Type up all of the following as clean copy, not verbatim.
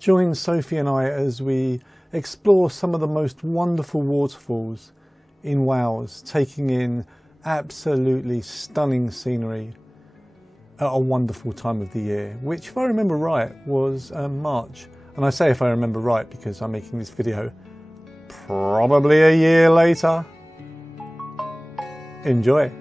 Join Sophie and I as we explore some of the most wonderful waterfalls in Wales, taking in absolutely stunning scenery at a wonderful time of the year, which, if I remember right, was March. And I say if I remember right because I'm making this video probably a year later. Enjoy.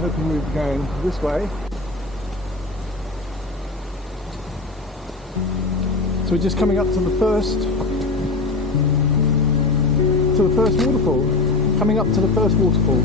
Hoping we're going this way. So we're just coming up to the first waterfall. Coming up to the first waterfall.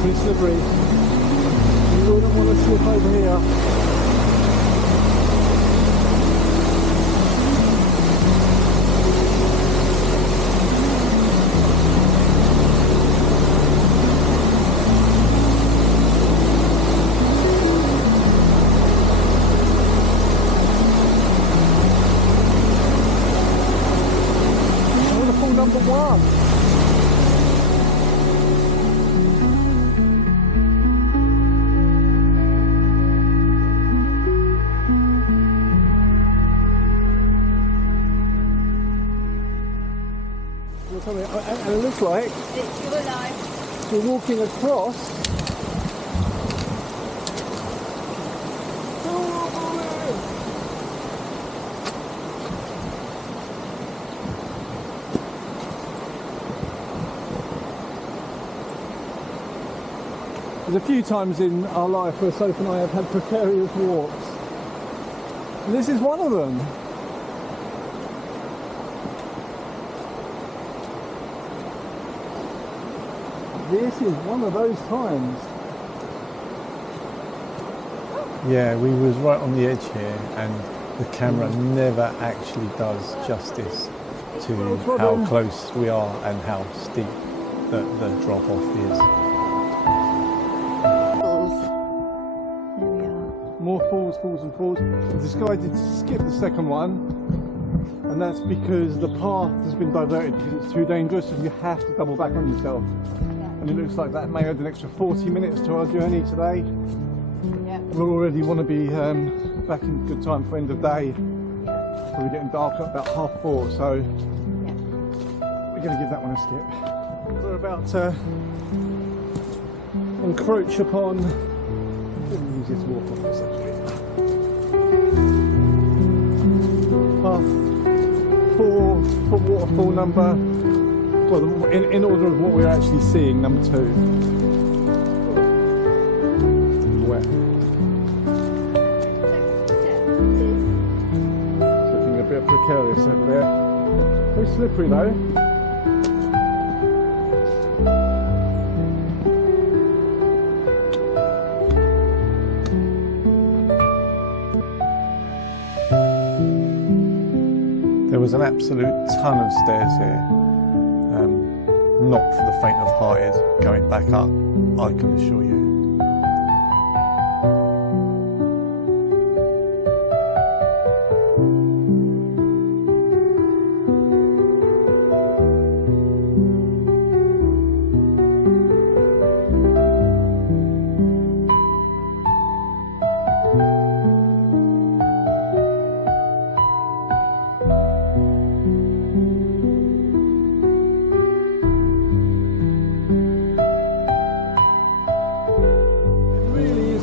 Pretty slippery. You wouldn't want to slip over here. Waterfall number 1. And it looks like it's your life. We're walking across. There's a few times in our life where Sophie and I have had precarious walks. And this is one of them. This is one of those times. Yeah, we was right on the edge here, and the camera never actually does justice to how close we are and how steep the drop off is. There we are. More falls and falls. We decided to skip the second one, and that's because the path has been diverted because it's too dangerous and you have to double back on yourself. And it looks like that may add an extra 40 minutes to our journey today. Yeah. We already want to be back in good time for end of day. Yeah. Probably getting dark at about 4:30, so Yeah. we're going to give that one a skip. We're about to encroach upon. It's easier to walk off this actually. Path 4 for waterfall number. Well, in order of what we're actually seeing, number 2. Wet. Looking a bit precarious over there. Very slippery though. There's an absolute ton of stairs here. Not for the faint of hearted going back up, I can assure you.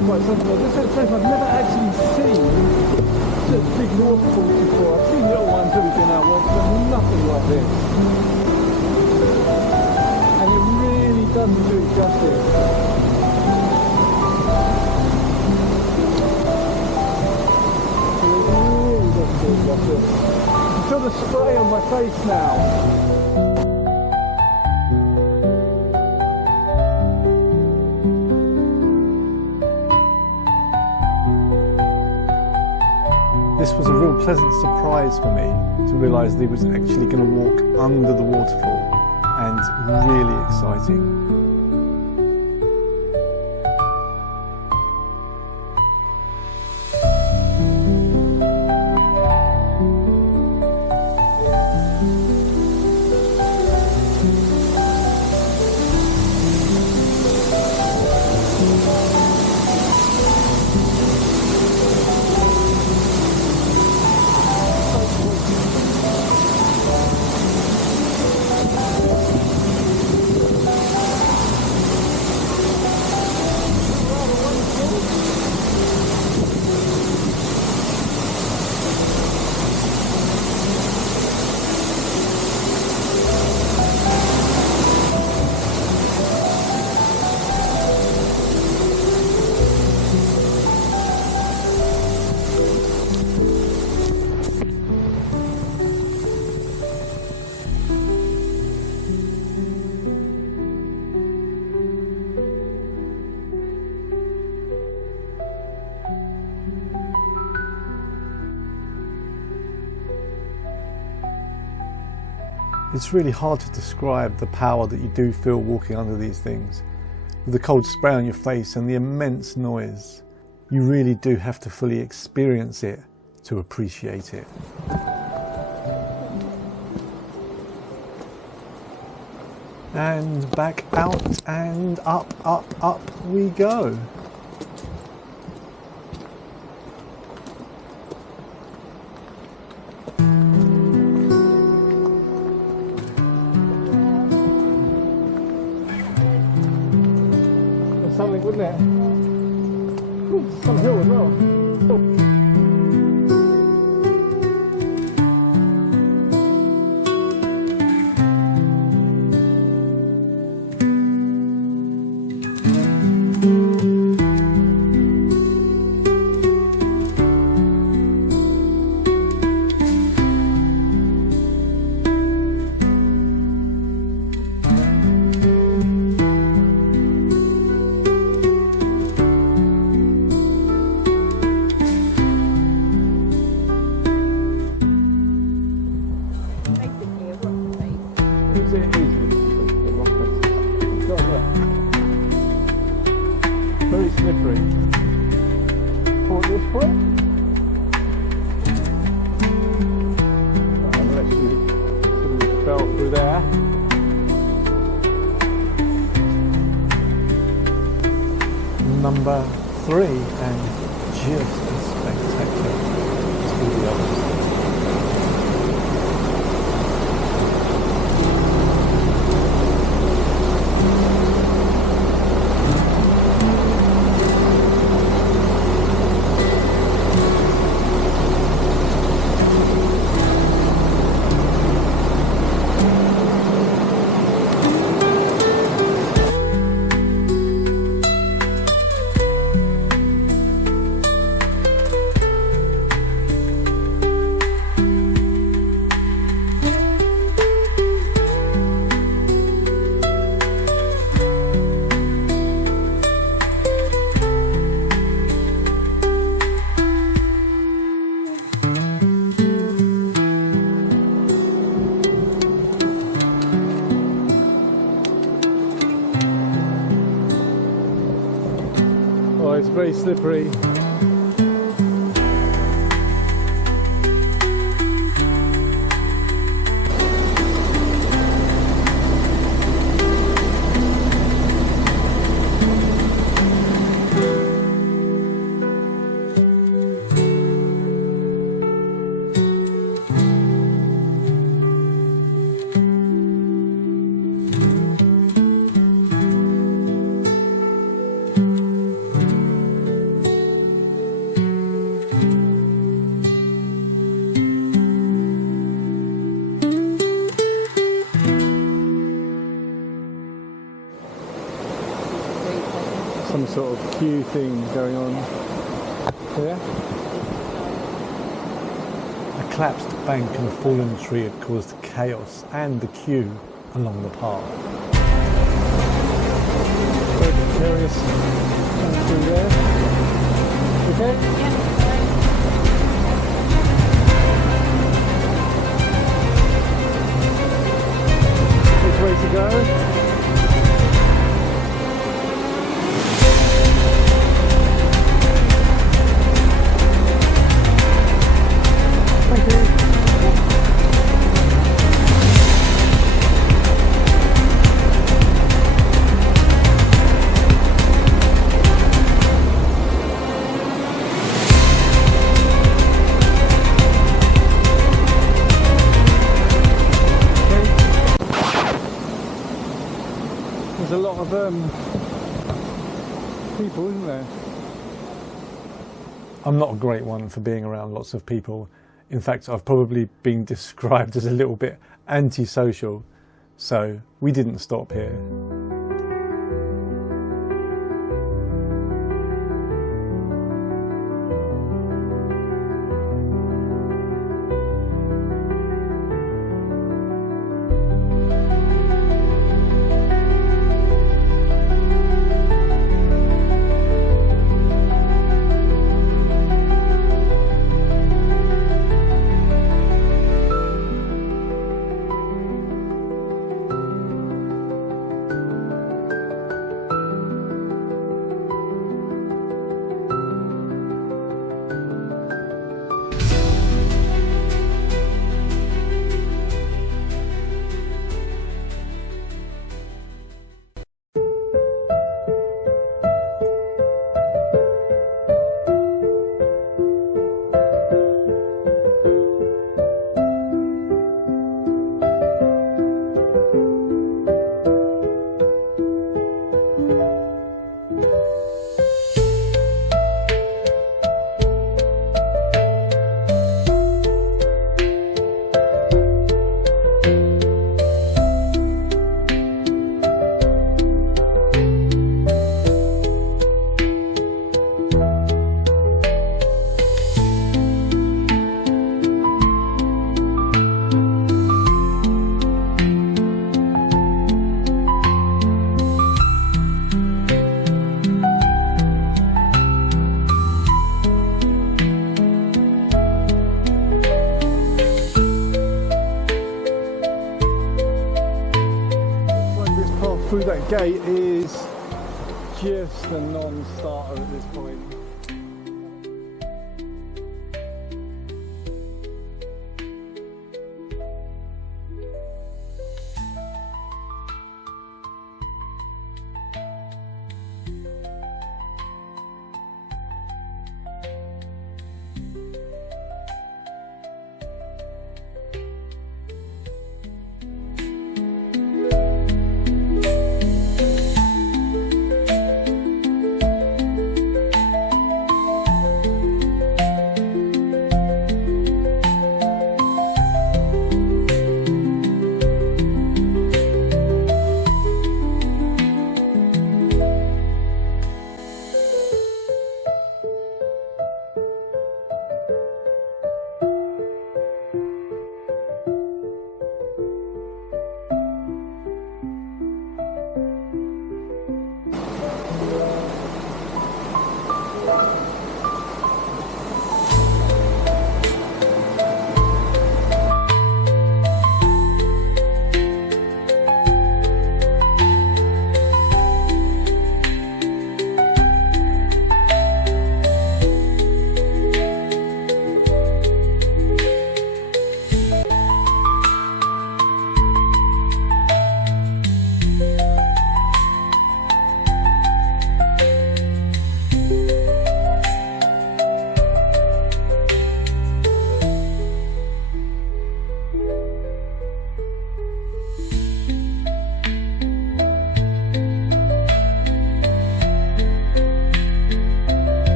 Quite something. This is something I've never actually seen such big waterfalls before. I've seen little ones that we've been out once, but nothing like this. And it really doesn't do it justice. It really doesn't do it justice. You can feel the spray on my face now. This was a real pleasant surprise for me to realise that he was actually going to walk under the waterfall, and really exciting. It's really hard to describe the power that you do feel walking under these things. With the cold spray on your face and the immense noise, you really do have to fully experience it to appreciate it. And back out and up we go. Something, wouldn't it? Ooh, some hill as well. Very slippery. Pull this way. Unless you sort of fell through there. Number 3, and just as spectacular to the others. it's very slippery. Some sort of queue thing going on here. A collapsed bank and a fallen tree had caused chaos and the queue along the path. Very precarious through there. Okay? Yeah. Which way to go? There's a lot of people, isn't there? I'm not a great one for being around lots of people. In fact, I've probably been described as a little bit antisocial, so we didn't stop here. Through that gate is just a non-starter at this point.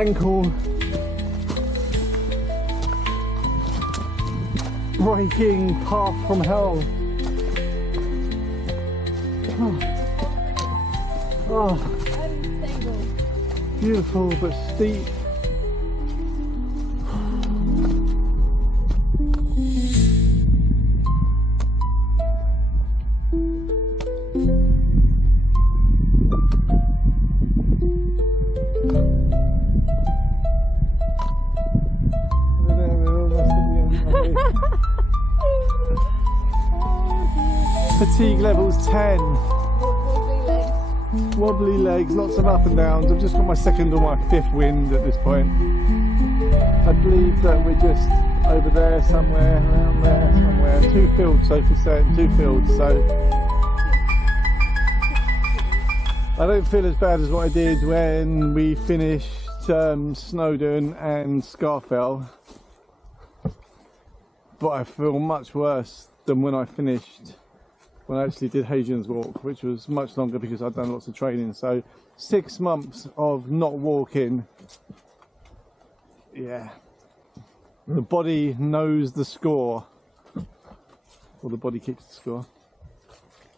ankle breaking path from hell. Oh, Unstable. beautiful but steep. Fatigue levels 10. Wobbly legs. Wobbly legs, lots of up and downs. I've just got my second or my fifth wind at this point. I believe that we're just over there somewhere, around there somewhere. 2 fields, Sophie said, 2 fields. So I don't feel as bad as what I did when we finished Snowdon and Scarfell, but I feel much worse than when I finished, when I actually did Hadrian's Walk, which was much longer because I'd done lots of training. So 6 months of not walking, yeah, the body knows the score, or the body keeps the score.